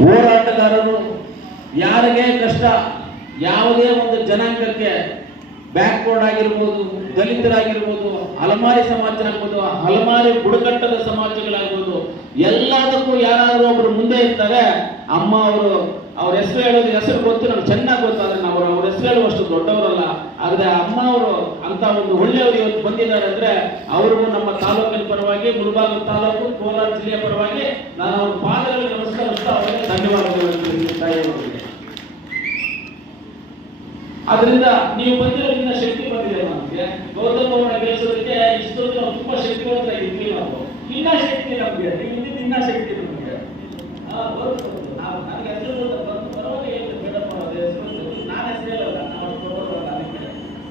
ಹೋರಾಟಗಾರರು ಯಾರಿಗೆ ಕಷ್ಟ, ಯಾವುದೇ ಒಂದು ಜನಾಂಗಕ್ಕೆ ಬ್ಯಾಕ್ವರ್ಡ್ ಆಗಿರ್ಬೋದು, ದಲಿತರಾಗಿರ್ಬೋದು, ಅಲಮಾರಿ ಸಮಾಜ ಆಗ್ಬೋದು, ಅಲಮಾರಿ ಬುಡಕಟ್ಟದ ಸಮಾಜಗಳಾಗ್ಬೋದು, ಎಲ್ಲದಕ್ಕೂ ಯಾರಾದರೂ ಒಬ್ರು ಮುಂದೆ ಇರ್ತಾರೆ. ಅಮ್ಮ ಅವರು ಅವ್ರ ಹೆಸರು ಹೇಳೋದು, ಹೆಸರು ಗೊತ್ತು ನಮ್ಗೆ ಚೆನ್ನಾಗಿ ಗೊತ್ತಾದ್ರೆ ನಾವು ಅವ್ರ ಹೆಸರು ಹೇಳುವಷ್ಟು ದೊಡ್ಡವರಲ್ಲ. ಆದರೆ ಅಮ್ಮ ಅವರು ಅಂತ ಒಂದು ಒಳ್ಳೆಯವರು ಇವತ್ತು ಬಂದಿದ್ದಾರೆ ಅಂದ್ರೆ ಅವ್ರಿಗೂ ನಮ್ಮ ತಾಲೂಕಿನ ಪರವಾಗಿ, ಮುಳಬಾಗಿಲು ತಾಲೂಕು, ಕೋಲಾರ ಜಿಲ್ಲೆಯ ಪರವಾಗಿ ನಾನು ಅವ್ರ ಪಾದಗಳಿಗೆ ನಮಸ್ಕರಿಸ್ತಾ ಅವರಿಗೆ ಧನ್ಯವಾದಗಳು ತಾಯಿಯವರಿಗೆ. ಅದರಿಂದ ನೀವು ಬಂದಿರೋದ್ರಿಂದ ಶಕ್ತಿ ಬಂದಿದೆ ನಮಗೆ. ಗೌತಮ್ ಅವರ ಗೆಲ್ಲಿಸೋದಕ್ಕೆ ಇಷ್ಟೊಂದು ನಾವು ತುಂಬಾ ಶಕ್ತಿವಂತರಾಗಿದ್ವಿ. ನಾವು ಇನ್ನ ಶಕ್ತಿ ನಮಗೆ, ನೀವು ಇನ್ನ ಶಕ್ತಿ ನಮಗೆ. ನನಗೆ ಹೆಸರು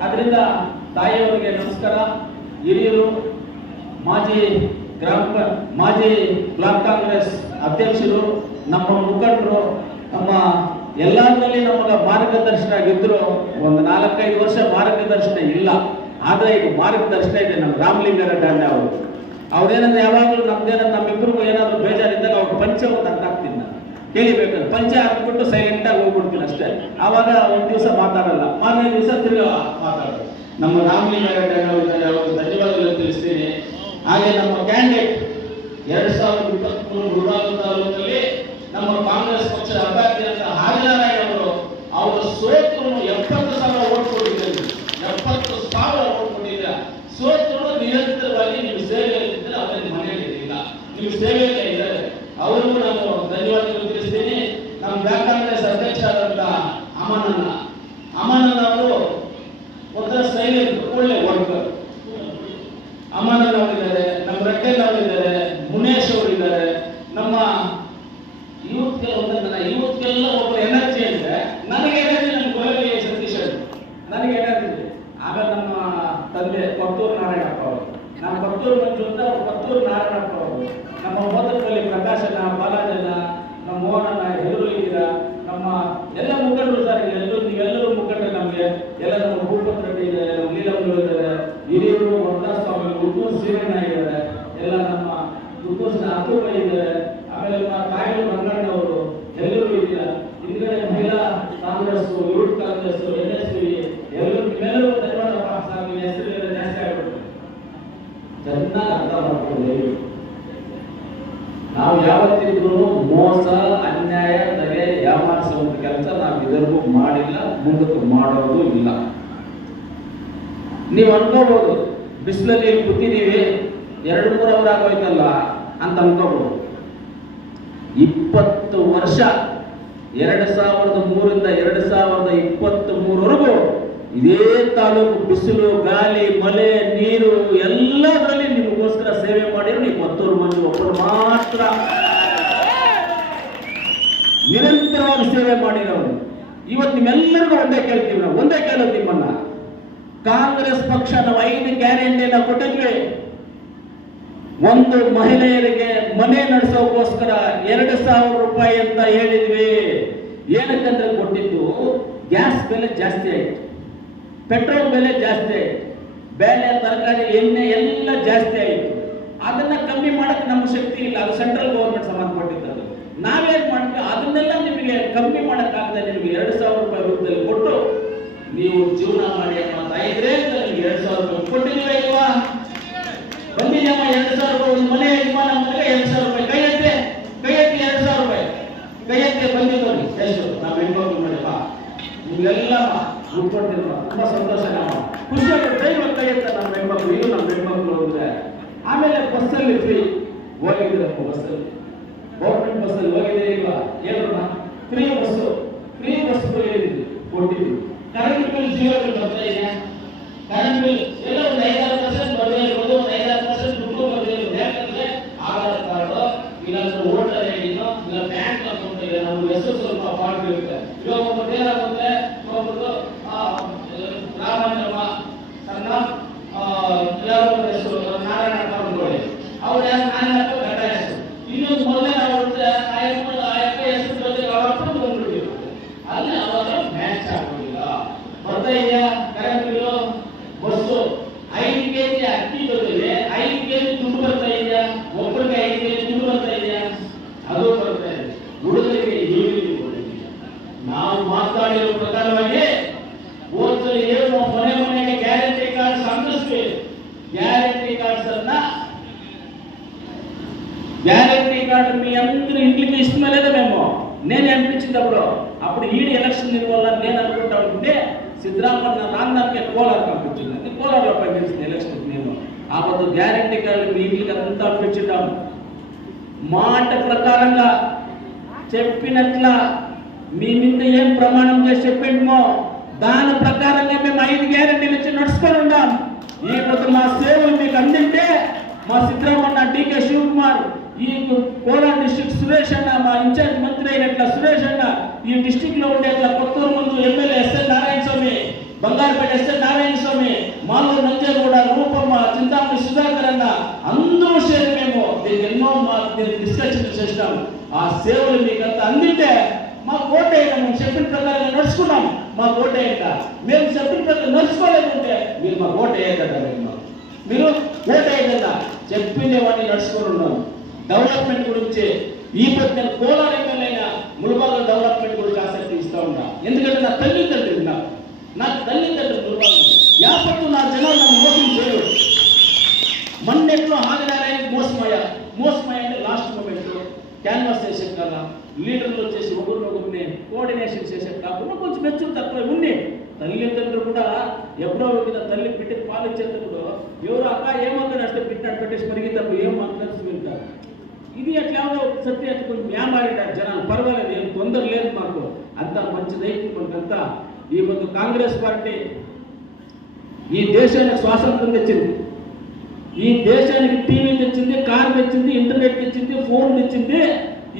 ಅದರಿಂದ ತಾಯಿಯವರಿಗೆ ನಮಸ್ಕಾರ. ಹಿರಿಯರು, ಮಾಜಿ ಬ್ಲಾಕ್ ಕಾಂಗ್ರೆಸ್ ಅಧ್ಯಕ್ಷರು, ನಮ್ಮ ಮುಖಂಡರು, ನಮ್ಮ ಎಲ್ಲದರಲ್ಲಿ ನಮಗೆ ಮಾರ್ಗದರ್ಶನ ಆಗಿದ್ರು. ಒಂದು 4-5 ವರ್ಷ ಮಾರ್ಗದರ್ಶನ ಇಲ್ಲ, ಆದರೆ ಈಗ ಮಾರ್ಗದರ್ಶನ ಇದೆ. ನಮ್ಮ ರಾಮಲಿಂಗಾರೆಡ್ಡಿ ಅಣ್ಣ ಅವರು ಅವ್ರೇನಂದ್ರೆ ಯಾವಾಗಲೂ ನಮ್ಮಿಬ್ಬರಿಗೂ ಏನಾದರೂ ಬೇಜಾರಿದ್ದಾಗ ಅವ್ರು ಪಂಚ ಒಂದು ಹಾಕ್ತೀನಿ ನಾನು ಕೇಳಿಬೇಕಾದ್ರೆ ಪಂಚ ಹಾಕ್ಬಿಟ್ಟು ಸೈಲೆಂಟಾಗಿ ಹೋಗ್ಬಿಡ್ತೀನಿ ಅಷ್ಟೇ. ಆವಾಗ ಒಂದು ದಿವಸ ಮಾತಾಡಲ್ಲ, ಮಾರನೇ ದಿವಸ ತಿರ್ಗಾ ಮಾತಾಡೋದು. ನಮ್ಮ ರಾಮಲಿಂಗಾರೆಡ್ಡಿ ಅಣ್ಣ ಅವರಿಗೆ ಧನ್ಯವಾದಗಳು ತಿಳಿಸ್ತೀನಿ. ಹಾಗೆ ನಮ್ಮ ಕ್ಯಾಂಡಿಡೇಟ್ 2023 ಮುಳಬಾಗಿಲು ತಾಲೂಕಲ್ಲಿ ನಮ್ಮ ಕಾಂಗ್ರೆಸ್ ಪಕ್ಷದ ಅಭ್ಯರ್ಥಿಯಾದ ಹಾಜರಾಯ ಅವರು ಸೋತರು 70,000 ಓಟ್ ಕೊಟ್ಟಿದ್ದಾರೆ. 70,000 ಓಟ್ ಕೊಟ್ಟಿದ್ದಾರೆ. ಸೋತರು ನಿರಂತರವಾಗಿ ನೀವು ಸೇವೆಯಲ್ಲಿದ್ದರೆ ಅವರಿಗೆ ಮನೆಯಲ್ಲಿಲ್ಲ, ನೀವು ಸೇವೆಯಲ್ಲೇ ಇದ್ದಾರೆ. ಅವರಿಗೂ ನಾನು ಧನ್ಯವಾದಗಳು ತಿಳಿಸ್ತೀನಿ. ನಮ್ಮ ಬ್ಲಾಕ್ ಕಾಂಗ್ರೆಸ್ ಅಧ್ಯಕ್ಷರಾದಂಥ ಅಮನನ್ನ ಅವರು ಒಂಥರ ಸೈಲೆಂಟ್, ಒಳ್ಳೆ ವರ್ಕರ್. ಅಮನನ್ನ ಅವರಿದ್ದಾರೆ, ನಮ್ಮ ರೆಡ್ಡೆಲ್ ಅವರಿದ್ದಾರೆ, ಮುನೇಶ್ ಅವರಿದ್ದಾರೆ. ನಮ್ಮ ಯೂತ್ಗೆಲ್ಲ ಒಬ್ಬ ಎನರ್ಜಿ ಅಂದ್ರೆ ನನಗೆ ಎನರ್ಜಿ, ನಮ್ಮ ಕೊಲಗಿ ಸತೀಶ್ ನನಗೆ ಎನರ್ಜಿ. ಆಗ ನಮ್ಮ ತಂದೆ ಕೊತ್ತೂರು ನಾರಾಯಣಪ್ಪ ಅವರು, ನಮ್ಮ ಕೊತ್ತೂರು ಮಂಜು ಅಂತ ಅವ್ರು ಕೊತ್ತೂರು ನಾರಾಯಣಪ್ಪ ಅವರು, ನಮ್ಮ ಮೋದಕಲ್ಲಿ ಪ್ರಕಾಶನ, ಬಾಲಾಜನ, ನಮ್ಮ ಮೋಹನನ, ಎಲ್ಲರೂ ಇದ್ದೀರಾ. ನಮ್ಮ ಎಲ್ಲ ಮುಖಂಡರು ಸರ್, ನೀವೆಲ್ಲರೂ ಮುಖಂಡರು. ನಮಗೆ ಎಲ್ಲ ನಮ್ಮ ಭೂಪತ್ ರೆಡ್ಡಿ ಇದ್ದಾರೆ, ನಮ್ಮ ಲೀಲಮ್ಮರು ಇದ್ದಾರೆ, ಹಿರಿಯರು, ವರದಾಸ್ವಾಮಿ, ಹುಟ್ಟೂರು ಸೀರಣ್ಣ ಇದ್ದಾರೆ, ಎಲ್ಲ ನಮ್ಮ ಹುಟ್ಟೂರಿನ ಅಪೂರ್ವ ಇದ್ದಾರೆ. ಆಮೇಲೆ ನಮ್ಮ ತಾಯಿ ರಂಗಣ್ಣವರು ಎಲ್ಲರೂ ಇದ್ದೀರಾ. ಹಿಂದ್ಗಡೆ ಮಹಿಳಾ ಕಾಂಗ್ರೆಸ್, ಯೂತ್ ಕಾಂಗ್ರೆಸ್, NSP ಎಲ್ಲರೂ ಧನ್ಯವಾದ. ಸ್ವಾಮಿ ಹೆಸರು ಜಾಸ್ತಿ ಆಗ್ಬಿಟ್ಟು ಚೆನ್ನಾಗಿ ಅರ್ಥ ಮಾಡ್ಕೊಳ್ಳಿ. ನಾವು ಯಾವತ್ತಿದ್ರು ಮೋಸ, ಅನ್ಯಾಯ, ತಲೆ ಯಾಮಾರಿಸುವಂತ ಕೆಲಸ ನಾವು ಇದಕ್ಕೂ ಮಾಡಿಲ್ಲ, ಮುಂದಕ್ಕೂ ಮಾಡೋದು ಇಲ್ಲ. ನೀವು ಅನ್ಕೋಬಹುದು ಬಿಸಿಲಲ್ಲಿ ಕೂತಿದ್ದೀವಿ 2-3 ಅವರ್ ಆಗೋಯ್ತಲ್ಲ ಅಂತ ಅನ್ಕೋಬಹುದು. 20 ವರ್ಷ 2003ರಿಂದ 2023ವರೆಗೂ ಇದೇ ತಾಲೂಕು ಬಿಸಿಲು, ಗಾಳಿ, ಮಳೆ, ನೀರು ಎಲ್ಲದರಲ್ಲಿ ನಿಮಗೋಸ್ಕರ ಸೇವೆ ಮಾಡಿರೋ ನೀವು 10 ಮಂದಿ ಒಬ್ಬರು ಮಾತ್ರ ನಿರಂತರವಾಗಿ ಸೇವೆ ಮಾಡಿರೋರು. ಇವತ್ತು ನಿಮ್ಮೆಲ್ಲರಿಗೂ ಒಂದೇ ಕೇಳ್ತೀವಿ, ನಾವು ಒಂದೇ ಕೇಳೋದು ನಿಮ್ಮನ್ನ. ಕಾಂಗ್ರೆಸ್ ಪಕ್ಷ ನಾವು 5 ಗ್ಯಾರಂಟಿಯನ್ನ ಕೊಟ್ಟಿದ್ವಿ. ಒಂದು ಮಹಿಳೆಯರಿಗೆ ಮನೆ ನಡೆಸೋಕೋಸ್ಕರ 2,000 ರೂಪಾಯಿ ಅಂತ ಹೇಳಿದ್ವಿ. ಏನಕ್ಕಂದ್ರೆ ಕೊಟ್ಟಿದ್ದು ಗ್ಯಾಸ್ ಬೆಲೆ ಜಾಸ್ತಿ ಆಯ್ತು, ಪೆಟ್ರೋಲ್ ಬೆಲೆ ಜಾಸ್ತಿ ಆಯ್ತು, ಬೇಳೆ, ತರಕಾರಿ, ಎಣ್ಣೆ ಎಲ್ಲ ಜಾಸ್ತಿ ಆಯಿತು. ಅದನ್ನ ಕಮ್ಮಿ ಮಾಡಕ್ಕೆ ನಮ್ಮ ಶಕ್ತಿ ಇಲ್ಲ, ಅದು ಸೆಂಟ್ರಲ್ ಗೌರ್ಮೆಂಟ್ ಸಂಬಂಧಪಟ್ಟಿದ್ದು. ನಾವೇನ್ ಮಾಡ್ತೀವಿ ಅದನ್ನೆಲ್ಲ ನಿಮಗೆ ಕಮ್ಮಿ ಮಾಡಕ್ಕಾಗದೆ ನಿಮಗೆ 2,000 ರೂಪಾಯಿ ರೂಪದಲ್ಲಿ ಕೊಟ್ಟು ನೀವು ಜೀವನ ಮಾಡಿ ಅನ್ನೋ ತಾಯಿದ್ರೆ ನಿಮಗೆ 2,000 ರೂಪಾಯಿ ಕೊಟ್ಟಿಲ್ವಾ ಇಲ್ವಾ? ಬಂದಿದ್ದಮ್ಮ 2,000 ರೂಪಾಯಿ. ಒಂದು ಮನೆ ಯಜಮಾನ ಮನೆಗೆ 2,000 ರೂಪಾಯಿ. ಕೈ ಎತ್ತಿ 2,000 ರೂಪಾಯಿ ಕೈ ಎತ್ತಿ ಬಂದಿದ್ದವ್ರಿ ಎಷ್ಟು ನಾವು ಹೆಣ್ಮಕ್ಳು ಮಾಡಿಪ್ಪ ನಿಮ್ಗೆಲ್ಲ ಉಟ್ಕೊಟ್ಟಿರುವ ತುಂಬಾ ಸಂತೋಷ. ನಾವು ಖುಷಿಯಾಗಿ ಡ್ರೈವರ್ ಕೈ ಎತ್ತ ನಮ್ಮ ಹೆಣ್ಮಕ್ಳು, ಇದು ನಮ್ಮ ಹೆಣ್ಮಕ್ಳು ಅಂದ್ರೆ. ಆಮೇಲೆ ಬಸ್ಸಲ್ಲಿ ಫ್ರೀ ಹೋಗಿದ್ದೀರಪ್ಪ, ಬಸ್ಸಲ್ಲಿ ಗೌರ್ಮೆಂಟ್ ಬಸ್ಸಲ್ಲಿ ಹೋಗಿದೆ ಇಲ್ವಾ? ಏನಮ್ಮ ಫ್ರೀ ಬಸ್ ಹೇಳಿದ್ವಿ, ಕೊಟ್ಟಿದ್ವಿ. ಕರೆಂಟ್ ಬಿಲ್ 0 ಬಿಲ್ ಬರ್ತಾ ಇದೆ. ಕರೆಂಟ್ ಬಿಲ್ ಎಲ್ಲ ಒಂದು 5-6% ಬರ್ದೇ ಇರ್ಬೋದು, ಒಂದು 5-6% ದುಡ್ಡು ಬರ್ದೇ ಇರ್ಬೋದು. ಯಾಕಂದ್ರೆ ಆಧಾರ್ ಕಾರ್ಡು, ಇಲ್ಲಾಂದ್ರೆ ವೋಟರ್ ಐಡಿನೋ, ಇಲ್ಲ ಬ್ಯಾಂಕ್ ಅಕೌಂಟ್ ಇದೆ, ನಮ್ಮ ಹೆಸರು ಸ್ವಲ್ಪ ಫಾಲ್ಟ್ ಇರುತ್ತೆ. ಇವಾಗ ಒಬ್ಬರು ಏನಾಗುತ್ತೆ, ಒಬ್ಬರು ರಾಮಚಂದ್ರ ಸಣ್ಣ ಯಾರೋ ಹೆಸರು ನಾರಾಯಣ ಅನ್ಕೊಳ್ಳಿ, ಅವ್ರು ಯಾರು ನಾರಾಯಣಪ್ಪ ಗಡ್ಡ ಹೆಸರು. ಇನ್ನೊಂದು ಮೊದಲೇ ನಾವು ಆಯಪ್ಪ ಹೆಸರು ಜೊತೆ ಅವರಪ್ಪ ಬಂದ್ಬಿಟ್ಟಿರುತ್ತೆ. ಅಲ್ಲಿ ಅವಾಗ ಮ್ಯಾಚ್ ಆಗೋದಿಲ್ಲ. ಬರ್ತಾ ಇದೆಯಾ ಕರೆಂಟ್ ಬಿಲ್ಲು? ಬಸ್ಸು 5 kg ಅಕ್ಕಿ ಜೊತೆಗೆ 5 kg ದುಡ್ಡು ಬರ್ತಾ ಇದೆಯಾ? ಒಬ್ಬರಿಗೆ 5 kg ದುಡ್ಡು ಬರ್ತಾ ಇದೆಯಾ? ಅದು ಬರ್ತಾ ಇದೆ. ಹುಡುಗರಿಗೆ ಮಾತಾಡಿರೋ ಪ್ರಕಾರವಾಗಿ ಹೋದ್ಸಲ ಏನು ಮನೆ ಮನೆಗೆ ಗ್ಯಾರಂಟಿ ಕಾರ್ಡ್ಸ್ ಅಂದಿಸ್ತೀವಿ. గ్యారంటీ కార్డ్స్ అన్న గ్యారంటీ కార్డు మీ అందరూ ఇంటికి ఇష్టమే లేదా మేము నేను అనిపించినప్పుడు అప్పుడు ఈడు ఎలక్షన్ వల్ల నేను అనుకుంటా ఉంటే సిద్ధరామయ్య రాందానికి కోలార్ పంపించింది. అది కోలార్లో పంపించింది ఎలక్షన్. నేను ఆ పొద్దు గ్యారంటీ కార్డు మీ ఇంటికి అంతా పంపించుంటాం. మాట ప్రకారంగా చెప్పినట్ల మీ మీద ఏం ప్రమాణం చేసి చెప్పిండమో దాని ప్రకారంగా మేము 5 గ్యారంటీలు ఇచ్చి నడుచుకొని ఉన్నాం. ఈ పొద్దు మా సేవలు మీకు అందింటే మా సిద్ధరామయ్య, డికే శివకుమార్, ఈ కోలార్ డిస్ట్రిక్ట్ సురేష్ అన్న, మా ఇన్ఛార్జ్ మంత్రి అయినట్ల సురేష్ అన్న, ఈ డిస్ట్రిక్ట్ లో ఉండేట్ల కొత్తూరు ముందు ఎమ్మెల్యే ఎస్ఎన్ నారాయణ స్వామి, బంగారుపేట ఎస్ఎన్ నారాయణ స్వామి, మాలో నంజేగూడ రూపమ్మ, చింతామణి సుధాకర్ అన్న, అందరూ షేర్ మేము దీనికి ఎన్నో డిస్కషన్ చేసినాం. ఆ సేవలు మీకంతా అందింటే మా కోటయ్య మేము చెప్పిన ప్రకారంగా నడుచుకున్నాం. మా కోటయ్య మేము చెప్పిన ప్రకారం నడుచుకోలేకుంటే మీరు మా కోటయ్య కదా, మీరు కోటయ్య కదా చెప్పినవన్నీ నడుచుకొని ఉన్నాం. డెవలప్మెంట్ గురించి ఈ పొద్దున కోలార్ ఎమ్మెల్యే ములుబాగల్ డెవలప్మెంట్ గురించి ఆసక్తి ఇస్తూ ఉన్నా. ఎందుకంటే నా తల్లిదండ్రులు నాకు తల్లిదండ్రులు ములుబాగల్ యాపత్తు నా జనాలు నన్ను మోసం చేయరు. మొన్నెట్లో ఆదినారాయణకి మోసమయ్యా అంటే లాస్ట్ మూమెంట్ క్యాన్వాస్ చేసే కదా, లీడర్లు వచ్చేసి ఒకరినొకరిని కోఆర్డినేషన్ చేసే కాకుండా కొంచెం మెచ్చులు తక్కువ ఉంది. తల్లిదండ్రులు కూడా ఎప్పుడో ఒక తల్లి బిడ్డ పాలించేటప్పుడు ఎవరు అక్క ఏమవుతా నడిస్తే బిడ్డను పెట్టేసి పరిగెత్తప్పుడు ఏం మాట్లాడుతూ వెళ్తారు. ఇది అట్లా సత్య కొంచెం వ్యాపారిడారు జనాలు. పర్వాలేదు, ఏం తొందర లేదు మాకు, అంతా మంచిదైతే మనకంతా. ఈ ముందు కాంగ్రెస్ పార్టీ ఈ దేశానికి స్వాతంత్రం తెచ్చింది, ఈ దేశానికి టీవీ తెచ్చింది, కార్ తెచ్చింది, ఇంటర్నెట్ తెచ్చింది, ఫోన్ తెచ్చింది.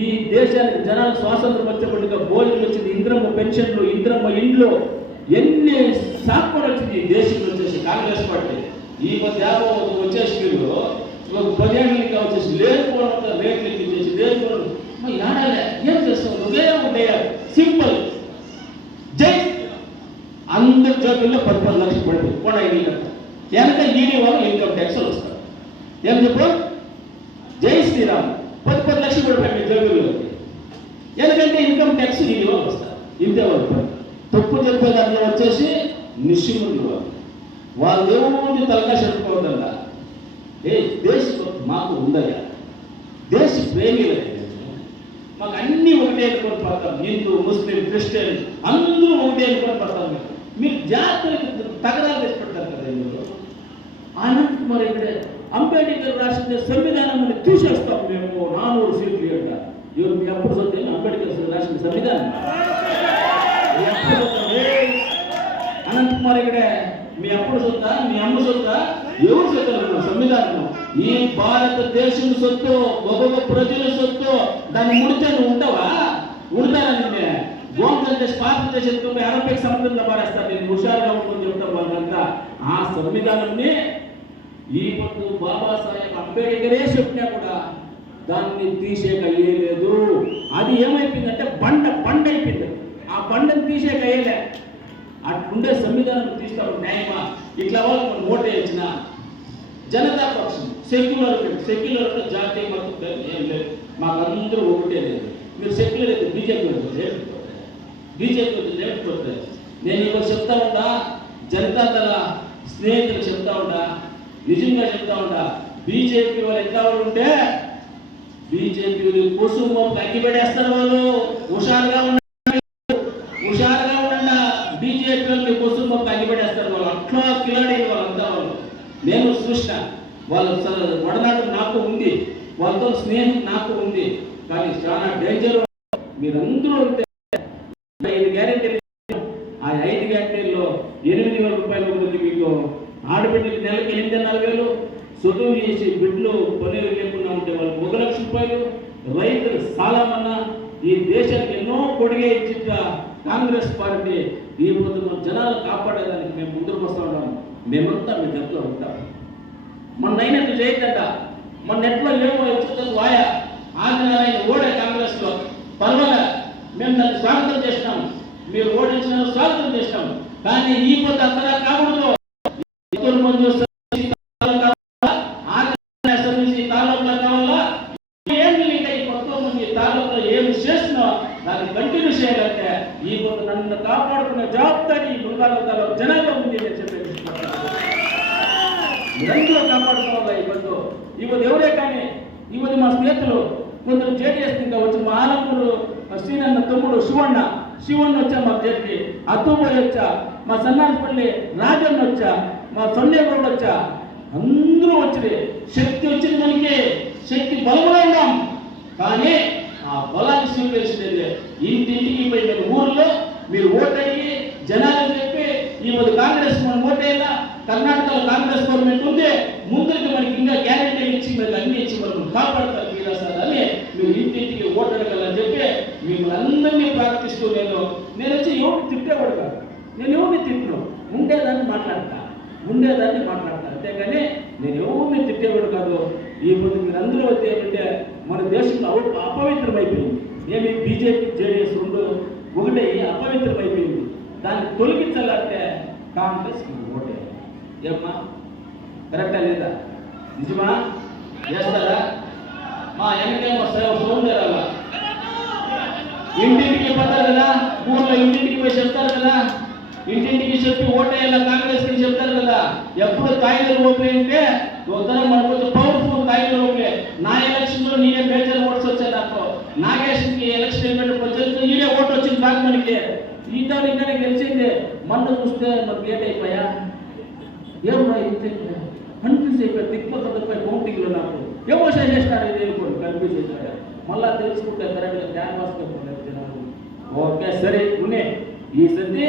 ఈ దేశానికి జనాలకు స్వాతంత్రం వచ్చేప్పటిగా భోజనం వచ్చింది, ఇంద్రమ్మ పెన్షన్లు, ఇంద్రమ్మ ఇండ్లు, ఎన్ని సాకులు వచ్చింది ఈ దేశంలో వచ్చేసి కాంగ్రెస్ పార్టీ. ఈ మధ్య వచ్చేసి మీరు 10 ఏళ్ళకి వచ్చేసి లేకపోవడం రేట్లు ఎక్కించేసి లేకపోవడం ఏడాలే ఏం చేస్తాం, నువ్వే ఉంటాయా సింపుల్. జై అందరి జోబుల్లో 10 లక్షలు పడుతుంది కూడా ఇది వెనక ఈడీ వాళ్ళు ఇన్కమ్ ట్యాక్స్ వస్తారు. ఏం చెప్పు, జై శ్రీరామ్ 10 లక్షలు పడిపోయి మీ జోబుల్లో. ఎందుకంటే ఇన్కమ్ ట్యాక్స్ ఈడీ వాళ్ళు వస్తారు. ఇంతే వాళ్ళు తప్పు చెప్పే దాంట్లో వచ్చేసి నిశ్చిములు వాళ్ళు దేవుడి తలకా చెప్పుకోవద్దా. దేశభక్తి మాకు ఉందయ్యా, దేశ ప్రేమిలే, మాకు అన్ని ఒకటే అనుకొని పడతాం. హిందూ, ముస్లిం, క్రిస్టియన్ అందరూ ఒకటే అనుకొని పడతాం. మీరు జాతరకి తగరాలు తెచ్చి పెడతారు కదా. ఇందులో అనంత మరి ఇక్కడే అంబేద్కర్ రాసిన సంవిధానం తీసేస్తాం మేము 400 సీట్లు అంటారు. ఎవరు మీ అప్పుడు సొంత అంబేద్కర్ రాసిన సంవిధానం అనంతకుమార్ ఇక్కడే మీ అప్పుడు సొంత, మీ అమ్మ సొంత, ఎవరు సొంత సంవిధానం? ఈ భారతదేశం సొత్తు, గొప్ప ప్రజల సొత్తు. దాన్ని ముడితే నువ్వు ఉంటావా? ఉంటారా? నిన్నే గోంకంటే స్పార్క్ చేసి ఎత్తుకుపోయి అరబిక్ సముద్రంలో పారేస్తారు. నేను హుషారుగా ఉంటుందని చెప్తాను వాళ్ళంతా. ఆ సంవిధానాన్ని ఈ పొద్దు బాబాసాహెబ్ అంబేద్కరే చెప్పినా కూడా దాన్ని తీసేక అయ్యేలేదు. అది ఏమైపోయిందంటే బండ అయిపోయింది. ఆ బండను తీసేక అయ్యేలే. అట్లుండే సంవిధానం తీస్తాడు న్యాయమా? ఇట్లా వాళ్ళు మనం ఓటే ఇచ్చిన జనతా పక్షం సెక్యులర్ జాతీయ మతం ఏం లేదు, మాకు అందరూ ఒకటే లేదు. మీరు సెక్యులర్ అయితే బీజేపీ లేకపోతే నేను ఇప్పుడు చెప్తా ఉంటా, జనతా దళ స్నేహితులు చెప్తా ఉంటా, నిజంగా చెప్తా ఉంటా. బీజేపీ వాళ్ళు ఎట్లా వాళ్ళు ఉంటే బీజేపీ కుసుమం తగ్గిపడేస్తారు. వాళ్ళు హుషారుగా ఉండండి. బీజేపీ వాళ్ళు కుసుమం తగ్గిపడేస్తారు. వాళ్ళు అట్లా కిలాడి వాళ్ళంతా వాళ్ళు. నేను చూసిన వాళ్ళ వడనాడు నాకు ఉంది, వాళ్ళతో స్నేహం నాకు ఉంది. కానీ చాలా డేంజర్. మీరందరూ ఉంటే 5 గ్యారెంటీలు, ఆ 5 గ్యారెంటీల్లో 8,000 రూపాయలు ఉంటుంది మీకు. ఆడబిడ్డలకి నెలకి 8,500, చదువు చేసి బిడ్డలు పనులు లేకుండా ఉంటే వాళ్ళకి 1 లక్ష రూపాయలు. రైతులు చాలా మన్నా. ఈ దేశానికి ఎన్నో కొడుగే ఇచ్చిన కాంగ్రెస్ పార్టీ ఈ పొద్దు మన జనాలు కాపాడేదానికి మేము ముందుకు వస్తూ ఉన్నాము. మేమంతా మీ దగ్గర ఉంటాం. మన నైనట్టు చేయొద్దంట. మన నెట్లో ఏమో వచ్చేది వాయా ఆదినారాయణ ఓడే కాంగ్రెస్ లో పర్వాలే, మేము దాన్ని స్వాగతం చేసినాం. మీరు ఓడించిన స్వాగతం చేసినాం. కానీ ఈ పొద్దు అంతగా కాకూడదు. తాలూకులో కావాలా ఏమి ఇంకా ఈ 10 మంది తాలూకులో ఏమి చేసినా దాన్ని కంటిన్యూ చేయాలంటే ಈ ಒಂದು ನನ್ನ ಕಾಪಾడుకునే ಜವಾಬ್ದಾರಿ ಈ ಮುಳಬಾಗಿಲು ಜನಾಂಗ ఉంది అని చెప్పేసి నిరంతరం కాపాడుకోవాలి. ఇవ్వదు ఎవరే కానీ ఇవ్వదు మా స్నేహితులు కొందరు జేడీఎస్ ఇంకా వచ్చి మా ఆలంపూరు శ్రీనన్న తమ్ముడు శివన్న వచ్చా మా జడ్కి అత్తూబోయ్ వచ్చా మా సన్నానపల్లి రాజన్న వచ్చా మా సొన్నేగౌడ్ వచ్చా అందరూ వచ్చి శక్తి వచ్చింది మనకి శక్తి బలంగా ఉన్నాం కానీ ఆ బలాన్ని స్వీకరించలేదు. ఇంటింటికి పోయి మీరు ఊర్లో మీరు ఓటయ్యి జనాలు చెప్పి ఈ రోజు కాంగ్రెస్ మనం ఓటేలా కర్ణాటకలో కాంగ్రెస్ గవర్నమెంట్ ఉంది ముందుకు మనకి ఇంకా గ్యారెంటీ ఇచ్చి మరి అన్ని ఇచ్చి మనం కాపాడతారు మీరా సార్ అని మీరు ఇంటింటికి ఓటడగలని చెప్పి మిమ్మల్ని అందరినీ ప్రార్థిస్తూ నేను వచ్చి ఎవరిని తిట్టేవాడు కాదు. నేను ఎవరిని తిట్టను ఉండేదాన్ని మాట్లాడతా అంతేగాని నేను ఎవరిని తిట్టేవాడు కాదు. ఈ పొద్దు మీరు అందరూ వచ్చి ఏమంటే మన దేశంలో అపవిత్రమైపోయింది. ఏమి బీజేపీ జేడీఎస్ రెండు ఒకటే అపవిత్రమైపోయింది. దాన్ని తొలగించాలంటే కాంగ్రెస్ ఓటే ఏమ్మా కరెక్టా లేదా నిజమా చేస్తారా? మా వెనకేమో సౌందర్యాల ఇంటింటికి పోతారు కదా, ఊళ్ళో ఇంటింటికి పోయి చెప్తారు కదా, ఇంటింటికి చెప్పి ఓటేయాల కాంగ్రెస్ కి చెప్తారు కదా. ఎప్పుడు కాయిదాలు ఓపెన్ అంటే ఉత్తరం మనకు పవర్ఫుల్ కాయిదాలు ఓపెన్. నా ఎలక్షన్ లో నేనే మేజర్ ఓట్స్ వచ్చాయి. నాకు నాగేశ్వరికి ఎలక్షన్ వచ్చేది ఈడే ఓటు వచ్చింది కాదు మనకి. ఇంకానే గెలిచింది. మొన్న చూస్తే మనకి ఏటైపోయా ఏమో కన్ఫ్యూజ్ అయిపోయి దిక్కుపోయి కౌంటింగ్లో నాకు ఏమో చేసినారు ఇది వెళ్ళిపోయి కన్ఫ్యూజ్ అయిపోయా. మళ్ళా తెలుసుకుంటే కరెక్ట్గా క్యాన్వాస్ జనాలు ఓకే సరే ఉన్నాయి. ఈ సతి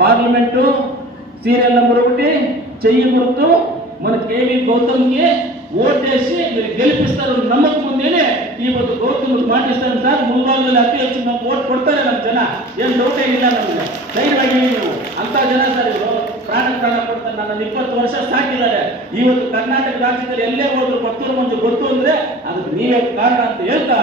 పార్లమెంటు సీరియల్ నెంబర్ 1 చెయ్యి గుర్తు మన కేవీ గౌతమ్కి ఓటేసి మీరు గెలిపిస్తారు నమ్మకం ఉందని ఈ పొద్దు గౌతమ్ మాటిస్తాను సార్ ముల్బాగులు అతి వచ్చి నాకు ఓటు కొడతారే నాకు జನ ಏನು ಡೌಟ್ ಏನಿಲ್ಲ ನಮಗೆ ಧೈರ್ಯವಾಗಿ ನೀವು ಅಂತ ಜನ ಸರ್ ಇವರು ಪ್ರಾಣ ಕೊಡ್ತಾರೆ. ನನ್ನನ್ನು 20 ವರ್ಷ ಸಾಕಿದ್ದಾರೆ. ಇವತ್ತು ಕರ್ನಾಟಕ ರಾಜ್ಯದಲ್ಲಿ ಎಲ್ಲೇ ಹೋದ್ರು 10 ಮಂದಿ ಗೊತ್ತು ಅಂದ್ರೆ ಅದಕ್ಕೆ ನೀವೇ ಕಾರಣ ಅಂತ ಹೇಳ್ತಾ